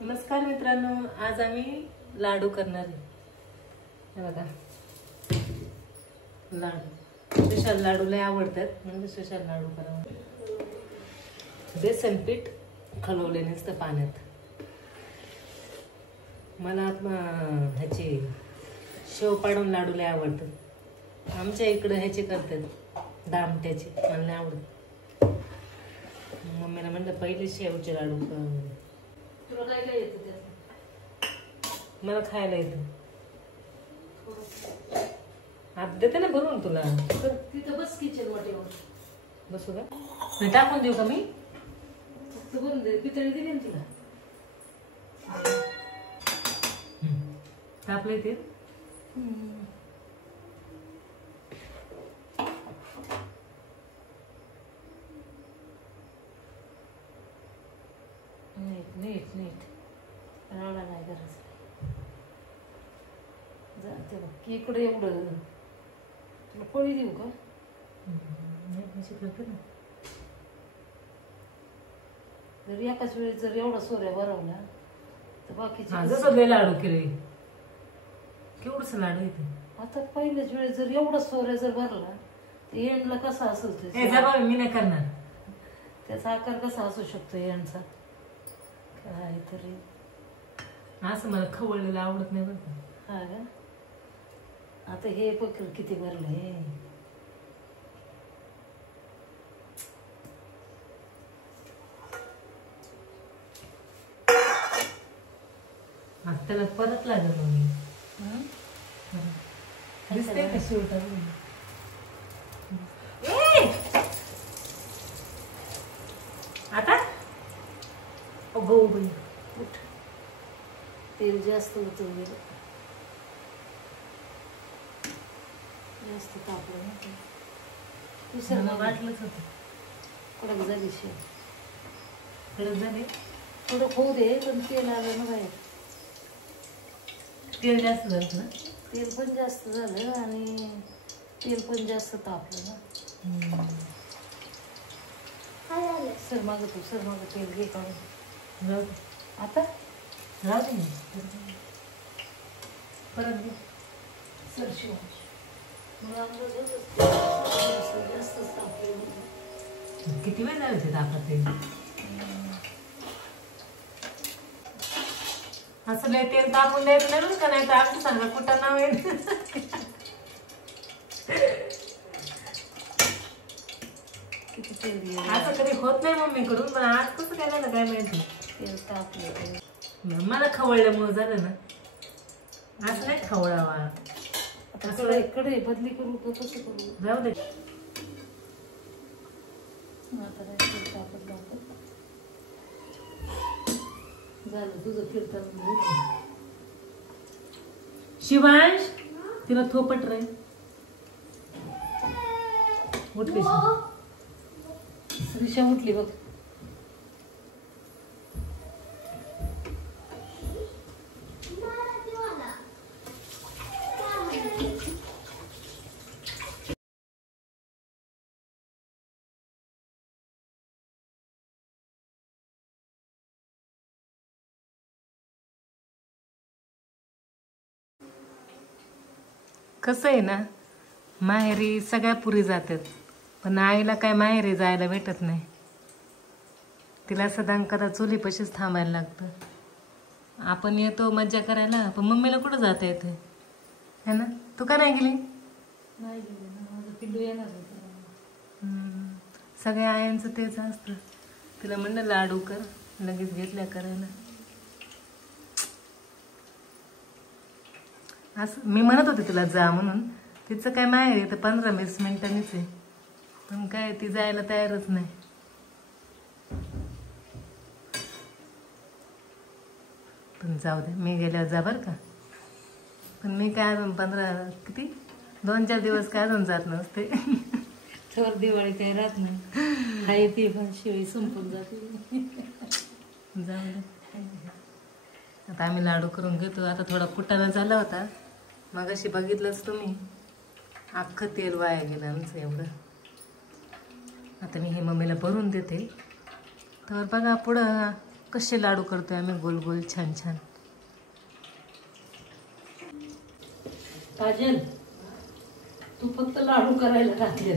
नमस्कार मित्रांनो, आज आम्ही लाडू करणार आहे. हे बघा, लाडू स्पेशल लाडू लय आवडतात म्हणजे स्पेशल लाडू करावं. बेसन पीठ खलवले नसतं पाण्यात. मला ह्याचे शेव पाडून लाडू लय आवडतात. आमच्या इकडे ह्याचे करतात दामट्याचे, मला नाही आवडत. मम्मीला म्हणलं पहिले शेवचे लाडू कर. तुला खायला येतं त्याचं? मला खायला येतं. आता देते ना भरून तुला. तिथं बस किचन वाटेवर. बसू का? मी टाकून देऊ का? मी फक्त भरून दे. पितळी दिली ना तिला. तापले ते. नीट नीट नीट राडा नाही करायचं. जाते बघ इकडे एवढं. तुला पोळी देऊ का? करते ना. जर एकाच वेळेस जर एवढा सोऱ्या भरवला तर बाकीचे जसं लय लाडू केले. केवढंच लाडू येते. आता पहिल्याच वेळेस जर एवढा सोऱ्या जर भरला तर एंडला कसा असेल मी नाही करणार. त्याचा आकार कसा असू शकतो एंडचा? काय तरी असं मला खवळलेलं आवडत नाही बरं का. हा का? आता हे बघ किती भरलंय. त्याला परत लागेल मग. दिसते का शिवटा? आता अगो बाई उठ. तेल जास्त होतं गेलं. जास्त तापलं ना. दुसरं वाटलंच होतं. कडक झाली शेव. कडक झाले. कडक होऊ दे पण तेल आलं ना बाहेर. तेल जास्त झालं ना. तेल पण जास्त झालं आणि तेल पण जास्त तापलं ना. सर मागं तू सर मागं तेल घे काढून. जाऊ दे. आता राहू दे. परत घे. सर शिव जास्तच तापलं. किती वेळ जायचे तापात ते? असं लय तेल तापून द्यायचं नाही बरं का, नाही तर आमचं सांगा कुठं नाव आहे. किती तेल घे. असं कधी होत नाही मम्मीकडून, पण आज कसं काय झालं काय माहिती. तेल तापलं. मला खवळल्यामुळे झालं ना. असं नाही खवळावा. आता इकडे बदली करू का कसं करू? जाऊ दे. आता काय तेल तापत नव्हतं. झालं तुझं फिरताना. शिवांश तिला थोपट रे. उठली श्रीषा उठली बघ. कसं आहे ना, माहेरी सगळ्या पुरी जातात, पण आईला काय माहेरी जायला भेटत नाही. तिला सदांकदा चुलीपाशीच थांबायला लागतं. आपण येतो मज्जा करायला, पण मम्मीला कुठं जाता येते है ना. तू का नाही गेली? नाही गेली ना, माझं पिल्लू येणार होतं. सगळ्या आयांचं तेच असतं. तिला म्हणलं लाडू कर, लगेच घेतल्या करायला. असं मी म्हणत होते तुला जा म्हणून. तिचं काय माहेर आहे तर 15-20 मिनिटांनीच आहे, पण काय ती जायला तयारच नाही. पण जाऊ दे, मी गेल्यावर जा बरं का. पण मी काय अजून 2-4 दिवस काय अजून जात नसते. तर दिवाळी काही राहत नाही. हाय ती पण शिवाय संपून जाते. जाऊ दे. आता आम्ही लाडू करून घेतो. आता थोडा कुटाणा झाला होता मग, अशी बघितलंच तुम्ही. अख्खं तेल वाया गेलं आमचं एवढं. आता मी हे मम्मीला भरून देते. तर बघा पुढं कसे लाडू करतोय आम्ही, गोल गोल छान छान. काजल, तू फक्त लाडू करायला घातले.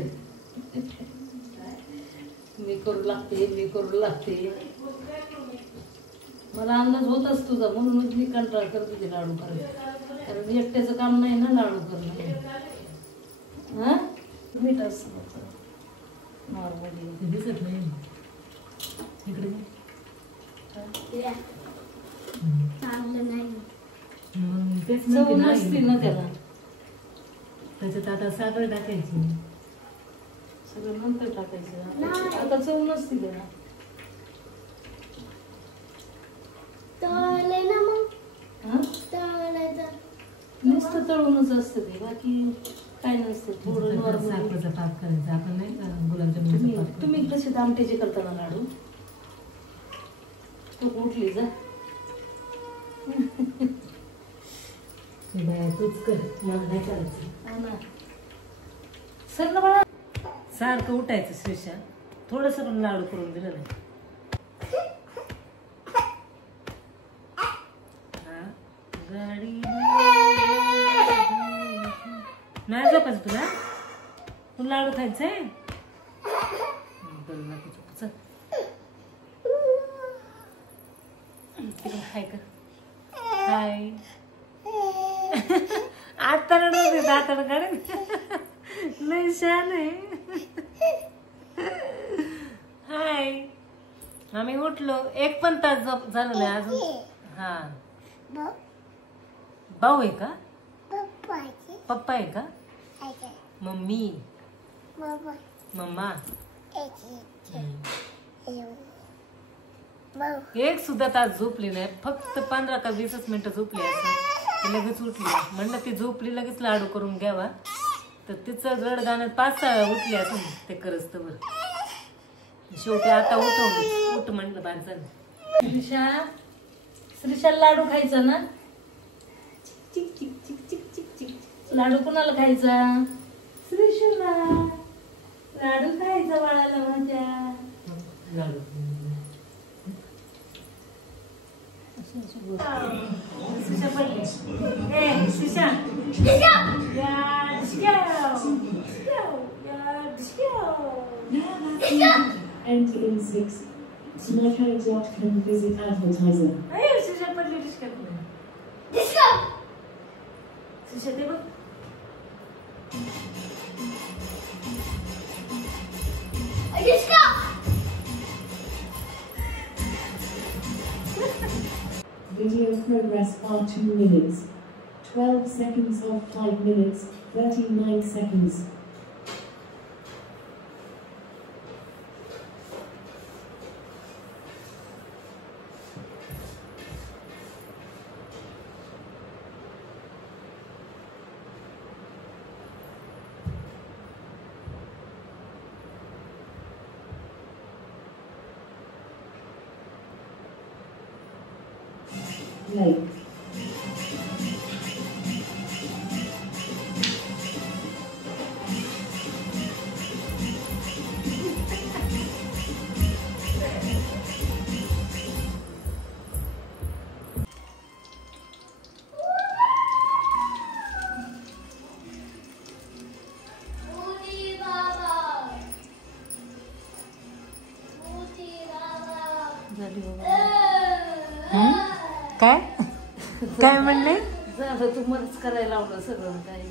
मी करू लागते. मला अंदाज होताच तुझा, म्हणूनच मी कंटाळ करते ते लाडू करायला. कारण एकट्याचं काम नाही ना लाडू करणं. हा मीठ असं नॉर्मली दिसत नाही इकडे. तेच चव नसते ना त्याला. त्याच्यात आता साखर टाकायची, सगळं नंतर टाकायचं. आता चव नसते त्याला. नुसतं तळूनच असतं ते, बाकी काय नसतं. थोडं नॉर्मल साखरेचा पाक करायचा आपण, नाही का गुलाबजामुनचा पाक. तुम्ही कसे आमट्याचे करता ना लाडू? तू कुठली जा तूच कर, मला नाही करायचं. सर ना बाळा, सारखं उठायचं श्रीषा. थोडस पण लाडू करून दिलं नाही. गाडी नाही जपायचं तुला. तू लाडू खायचंय. हाय कर, हाय. आता रडत दाताला काढेल. नाही छान आहे. हाय. आम्ही उठलो, 1 पण तास झालं नाही अजून. हा, भाऊ आहे का? पप्पा आहे का? मम्मी, मम्मा. एक सुद्धा तास झोपली नाही. फक्त 15 का 20 मिनिटं झोपली असं. लगेच उठली. म्हणलं ती झोपली, लगेच लाडू करून घ्यावा. तर तिचं रडगाणं 5-6 वेळा उठली असून ते करत तर शेवटी आता उठवली. उठ म्हणलं बांधलं. श्रीषा लाडू खायचा ना? चिक चिक चिक चिक चिक चिक. लाडू कोणाला खायचा? श्रीषाला. लाडू खायचा बाळाला माझ्या. लाडू श्रीषा पडली. ए Shrisha, Enter in 6. Smashhead.com visit advertiser. Shrisha पडली. डिस्का श्रीषा ते बघ. Video progress bar 2 minutes. 12 seconds of 5 minutes, 39 seconds. Play. काय काय म्हणले? झालं, तू मदत करायला लावलं सगळं. काय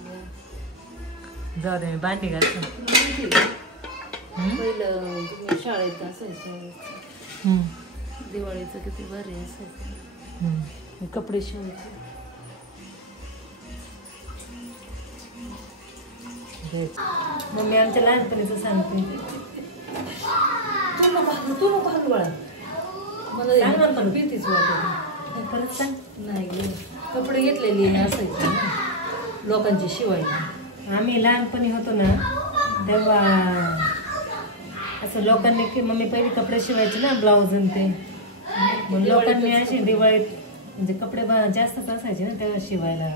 जाऊ दे, भांडी घालतो. पहिलं तुम्ही शाळेत असायचं, दिवाळीचं किती भारी असायचं. कपडे शिवायचे. मम्मी आमच्या लहानपणीचं सांगते. तू नको भाग बाळा, मला पण भीतीच वाटत. परत सांग. नाही, कपडे घेतलेले असायचे ना लोकांची शिवायला. आम्ही लहानपणी होतो ना तेव्हा असं लोकांनी की मम्मी पहिली कपडे शिवायचे ना, ब्लाऊज आणि ते. मग लोकांनी अशी दिवाळीत म्हणजे कपडे जास्तच असायचे ना तेव्हा शिवायला.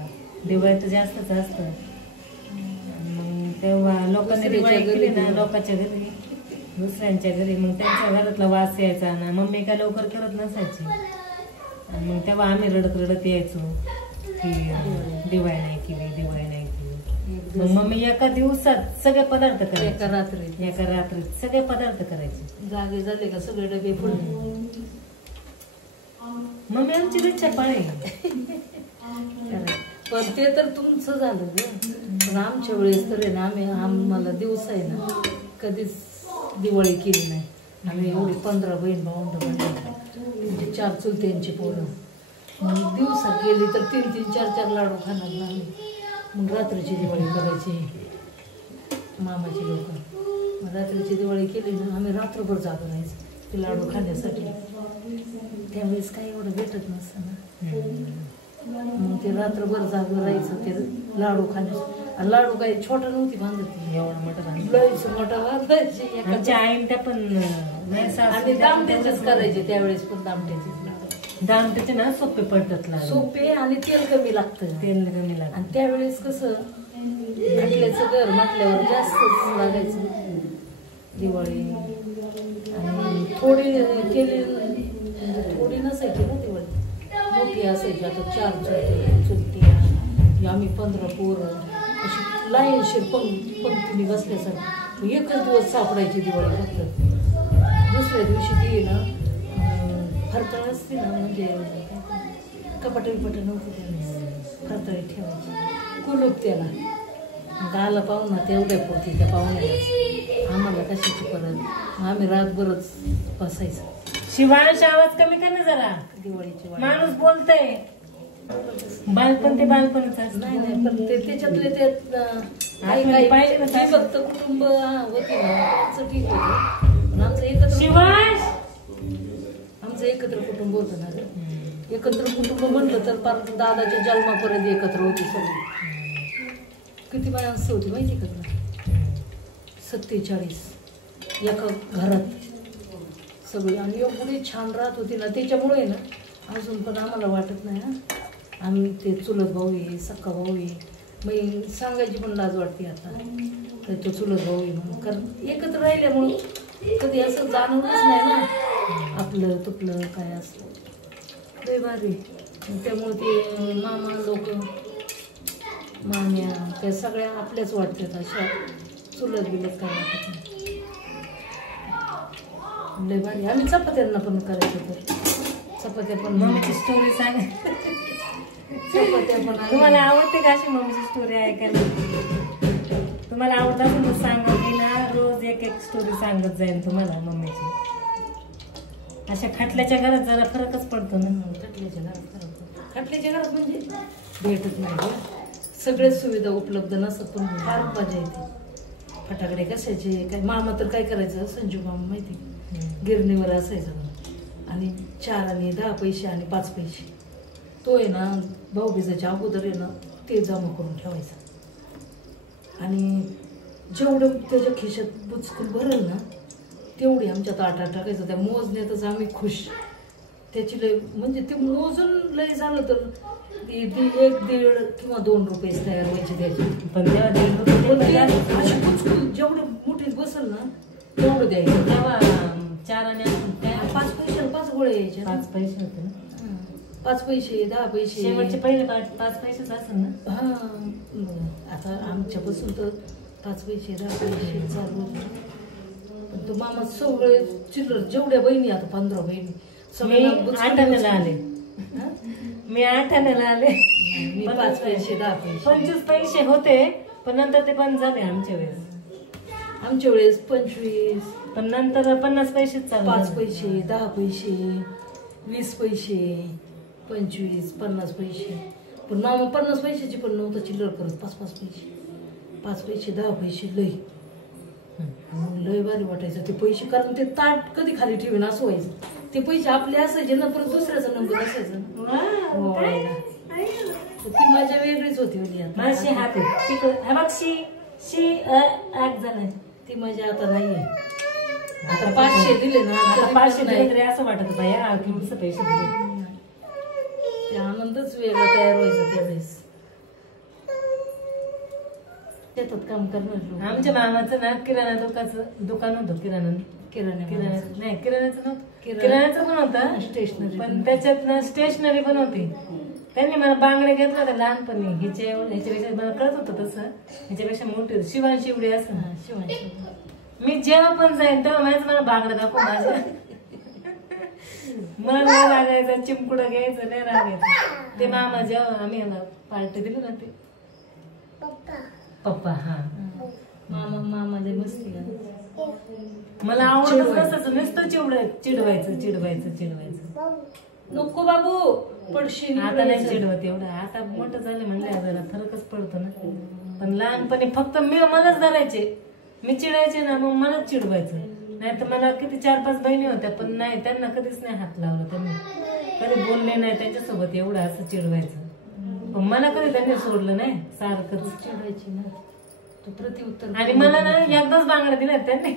दिवाळीत जास्तच असतं. मग तेव्हा लोकांनी दिवाळी केली ना लोकांच्या घरी, दुसऱ्यांच्या घरी, मग त्यांच्या घरातला वास यायचा ना, मम्मी काय लवकर करत नसायची. आणि मग तेव्हा आम्ही रडत रडत यायचो की दिवाळी नाही केली, दिवाळी नाही केली. मग मम्मी एका दिवसात सगळे पदार्थ करायचे, एका रात्रीत सगळे पदार्थ करायचे. जागे झाले का सगळे डबे फुल. मम्मी आमची रिक्षा पाळी. पण ते तर तुमचं झालं ग. पण आमच्या वेळेस तर आहे ना, आम्हाला दिवस आहे ना कधीच दिवाळी केली नाही. आम्ही एवढी 15 बहीण भावंड म्हणजे 4 चुलत्यांची पोरं. मग दिवसा केली तर 3-3, 4-4 लाडू खाणार ना आम्ही. मग रात्रीची दिवाळी करायची मामाची लोक. मग रात्रीची दिवाळी केली ना, आम्ही रात्रभर जाग राहायचं ते लाडू खाण्यासाठी. त्यावेळेस काही एवढं भेटत नसतं ना, मग ते रात्रभर जागं राहायचं ते लाडू खाण्यास. लाडू काही छोटा नव्हती बांधत, एवढा मोठा लयच मोठा बांधायची. आमच्या आईन त्या पण आणि दामट्याचेच करायचे त्यावेळेस, पण दामट्याचेच लाडू. दामट्याचे ना सोपे पडतात लाडू, सोपे आणि तेल कमी लागतं. तेल कमी लागतं. आणि त्यावेळेस कसं म्हटल्याचं घर म्हटल्यावर जास्त लागायचं दिवाळी. आणि थोडी केली म्हणजे थोडी नसायची ना दिवाळी, मोठी असायची. आता 4 चुलती आम्ही 15 पोरं अशी लाईनशीर पंक्तीने बसल्यासारखं. एकच दिवस सापडायची दिवाळी फक्त. दुसऱ्या दिवशी ती ना फरताळ असते ना, म्हणजे कपाट विपाट नव्हती त्यावेळेस, फरताळी ठेवायची कुलूप त्याला. मग आला पाहुणा तेवढ्या पोती त्या पाहुण्यालाच, आम्हाला कशाची परत. आम्ही रातभरच बसायचं. शिवांश आवाज कमी कर ना जरा, दिवाळीची माणूस बोलतय. बालपण ते बालपणच असतं. नाही पण ते त्याच्यातले ते काही फक्त कुटुंब होते ना, त्याचं ठीक होतं. पण आमचं एकत्र कुटुंब होतं ना. एकत्र कुटुंब म्हणलं तर फार दादाच्या जन्मापर्यंत एकत्र होती सगळी. किती माणसं होती माहिती का तुला? 47 एका घरात सगळी. आणि एवढी छान राहत होती ना, त्याच्यामुळे ना अजून पण आम्हाला वाटत नाही ना आम्ही ते चुलत भाऊ आहे, सक्का भाऊ आहे. मग सांगायची पण लाज वाटते आता तर तो चुलत भाऊ आहे म्हणून. कारण एकत्र राहिल्यामुळं कधी असं जाणवलंच नाही ना आपलं तुपलं काय असतं. लय भारी. त्यामुळे ते मामा लोक माम्या त्या सगळ्या आपल्याच वाटतात. अशा चुलत बिलत काय वाटत नाही. लय भारी. आम्ही चपात्यांना पण करायचो तर चपात्या पण. मम्मीची स्टोरी सांग. चपात्या पण. तुम्हाला आवडते का अशी मम्मीची स्टोरी ऐकायला? तुम्हाला आवडत असेल तर सांगा. मी ना रोज एक स्टोरी सांगत जाईन तुम्हाला मम्मीची. अशा खटल्याच्या घरात जरा फरकच पडतो ना. खटल्याच्या घरात म्हणजे भेटत नाही सगळ्याच सुविधा उपलब्ध नसत, पण फार मजा येते. फटाकडे कशाचे काय. मामा तर काय करायचं, संजू मामा माहिती गिरणीवर असायचं. आणि 4 आणि 10 पैसे आणि 5 पैसे तो आहे ना भाऊबीजाच्या अगोदर आहे ना ते जमा करून ठेवायचा. आणि जेवढं त्याच्या खिशात बुचकून भरेल ना तेवढी आमच्या ताटात टाकायचं. त्या मोजण्यातच आम्ही खुश. त्याची लय म्हणजे ते मोजून लय झालं तर 1-1.5 किंवा 2 रुपये तयार व्हायचे द्यायचे. पण तेव्हा 1.5 रुपये अशी बुचकून जेवढं मोठीच बसेल ना तेवढं द्यायचं. तेव्हा 4 आणि 5 पैशाला 5 गोळे यायचे. 5 पैसे होते ना. 5 पैसे 10 पैसे शेवटचे पहिले 5 पैसेच असेल ना. हा आता आमच्यापासून तर 5 पैसे 10 पैसे चालू होते. पण तो मामा सगळे चिल्लर जेवढ्या बहिणी आता 15 बहिणी मी 8 आण्याला आले. मी 8 आण्याला आले. मी 5 पैसे 10 पैसे 25 पैसे होते, पण नंतर ते बंद झाले आमच्या वेळेस. आमच्या वेळेस 25, पण नंतर 50 पैसेच चालू. 5 पैसे 10 पैसे 20 पैसे 25 50 पैसे. पण मामा 50 पैशाची पण नव्हतं चिल्लर करत. 5-5 पैसे 5 पैसे 10 पैसे लय लय भारी वाटायचं ते पैसे. कारण ते ताट कधी खाली ठेवीन असं व्हायचं. ते पैसे आपले असायचे ना, परत दुसऱ्याचा नंबर असायचा. ती मजा वेगळीच होती. माझी हात ती मजा आता नाहीये. आता 500 दिले ना, आता 500 दिले तरी असं वाटत होतं या किती पैसे दिले. ते आनंदच वेगळा तयार व्हायचा त्यावेळेस. शेतात काम करणार लोक. आमच्या मामाचं ना किराणा दुकान होतं. किराण्याचं नव्हतं. किराण्याचं पण होतं स्टेशनरी पण त्याच्यात ना स्टेशनरी पण होती. त्यांनी मला बांगड्या घेतल्या होत्या लहानपणी. ह्याच्यापेक्षा मला कळत होतं तसं. ह्याच्यापेक्षा मोठी होती. शिवांशी एवढी असं. शिवाय मी जेव्हा पण जाईन तेव्हा मला बांगड्या दाखव माझ्या. मला नाही लागायचं. चिमकुडं घ्यायचं नाही लागायचं. ते मामा जेव्हा आम्ही पार्टी दिली ना ते पप्पा हा मामा लय मस्ती मला आवडतच नसायचं. नुसतं चिडवायचं. नको बाबू पडशील. आता नाही चिडवत एवढं. आता मोठं झालं म्हणलं जरा फरकच पडतो ना. पण लहानपणी फक्त मलाच धरायचे. मी चिडायचे ना मग मलाच चिडवायचं. नाही तर मला किती 4-5 बहिणी होत्या पण नाही त्यांना कधीच नाही हात लावला. त्यांनी कधी बोलले नाही त्यांच्यासोबत एवढं असं चिडवायचं. पण मला कधी त्यांनी सोडलं नाही. सारखं चिडवायची ना तू प्रतिउत्तर. आणि मला ना एकदाच बांगड्या दिल्यात त्यांनी.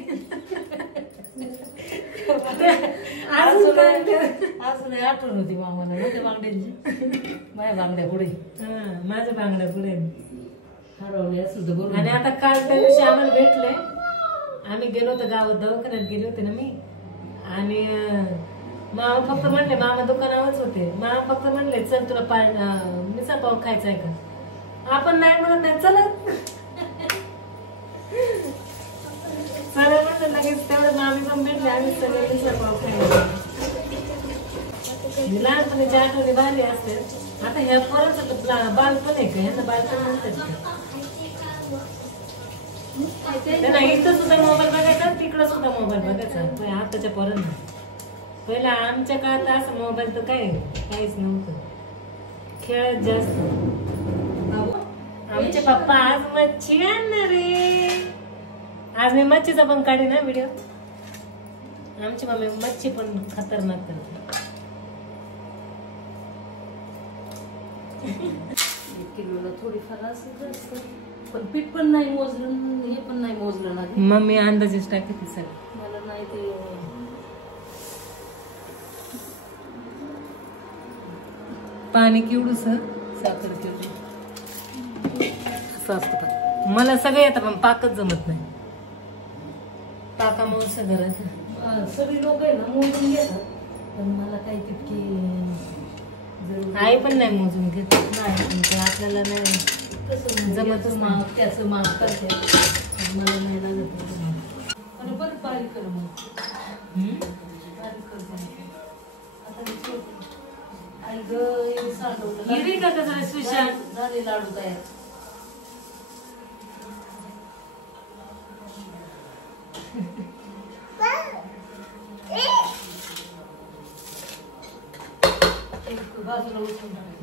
अजून आठवण होती मामाला माझ्या बांगड्यांची. माझ्या बांगड्या पुढे माझ्या बांगड्या पुढे हरवले असं तर बरोबर. आणि आता काल त्या दिवशी आम्हाला भेटले. आम्ही गेलो होतो गावात दवाखान्यात गेले होते ना मी. आणि मामा फक्त म्हणले मामा दुकानावरच होते. मामा फक्त म्हणले चल तुला मिसळ पाव खायचा आहे का. आपण नाही म्हणत नाही चला सगळे म्हणलं लगेच तेवढे मामी पण भेटले. आम्ही सगळे मिसळ पाव खायला. लहानपणीची आठवणी भारी असते. आता ह्या पोरांचं बालपण आहे का. ह्याचं बालपण म्हणतात त्यांना इथं सुद्धा मोबाईल बघायचा तिकडं सुद्धा मोबाईल बघायचा. आताच्या पोरांना पहिला आमच्या काळात असं मोबाईल तर काहीच नव्हतं. खेळत जास्त. आमचे पप्पा आज मच्छी आणणार रे. आज मी मच्छीचा पण काढी ना व्हिडिओ. आमची मम्मी मच्छी पण खतरनाक करते. किलोला थोडीफार असं पण पीठ पण नाही मोजलं हे पण नाही मोजलं ना. मम्मी अंदाजेच टाकते सगळं. मला नाही ते पाणी केवढूस साखर केवढी असं असतं. मला सगळं येतं पण पाकच जमत नाही. पाकामुळे सगळं सगळी लोक आहे ना मोजून घेतात पण मला काही तितकी आई पण नाही मोजून घेत नाही. आपल्याला नाही कसं जमतच माप त्याचं माप करते. मला नाही लागत. आणि बरं बारीक कर मग बारीक कर. आता आई ग साठवलं झाले लाडू तयार. बाजूला उचलून टाकायचं.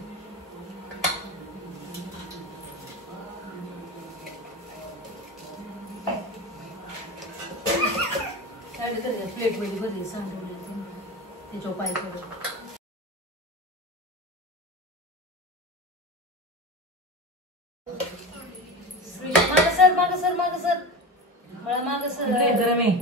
प्लेट मध्ये भरली सांडवले त्याच्यावर पाय पडत. माग सर मला माग सर गरम आहे.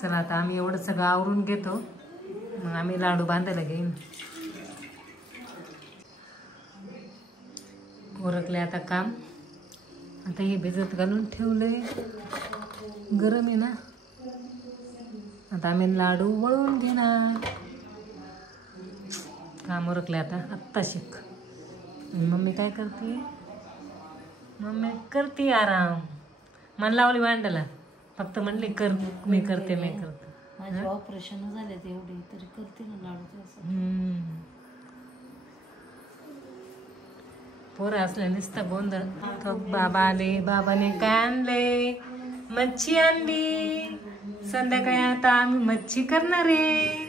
चला आता आम्ही एवढं सगळं आवरून घेतो. मग आम्ही लाडू बांधायला घेईन. ओरखले आता काम. आता हे भिजत घालून ठेवलंय. गरम आहे ना. आता आम्ही लाडू वळून घेणार. काम ओरखले आत्ता शिक. मम्मी काय करते. मम्मी करते आराम. मन लावली भांडायला. फक्त म्हणले कर मी करते. माझे ऑपरेशन झाले एवढे तरी करते ना लाडू. पोरं असल्या नुसतं गोंधळ. बाबा आले. बाबाने काय आणले. मच्छी आणली. संध्याकाळी आता आम्ही मच्छी करणार आहे.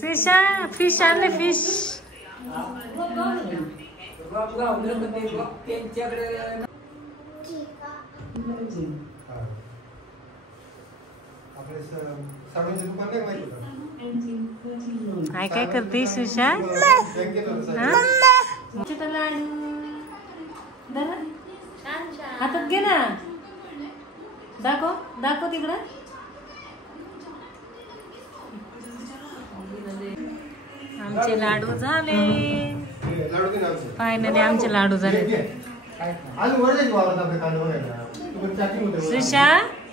फिश आणले. फिश काय करते सुशा. मोठे लाडू धर. छान छान. हातात घे ना. दाखव तिकडं. आमचे लाडू झाले. फायनली आमचे लाडू झाले. श्रीषा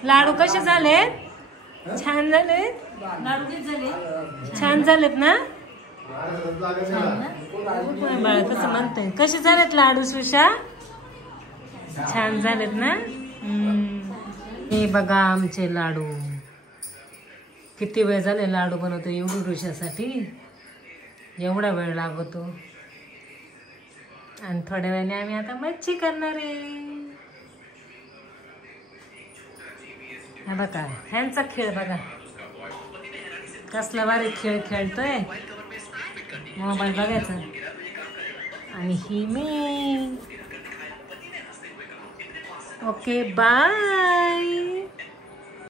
लाडू कसे झाले? छान झाले. लाडू किती झाले? छान झालेत ना? बाळा कसं म्हणतोय? कसे झालेत लाडू श्रीषा? छान झालेत ना? हे बघा आमचे लाडू. किती वेळ झाले लाडू बनवतो एवढी ऋषासाठी. एवढा वेळ लागतो. आणि थोड्या वेळाने आम्ही आता मच्छी करणार आहे. हा बघा ह्यांचा खेळ बघा कसला भारी खेळ खेळतोय. मोबाईल बघायचा. आणि ही मी. Okay bye.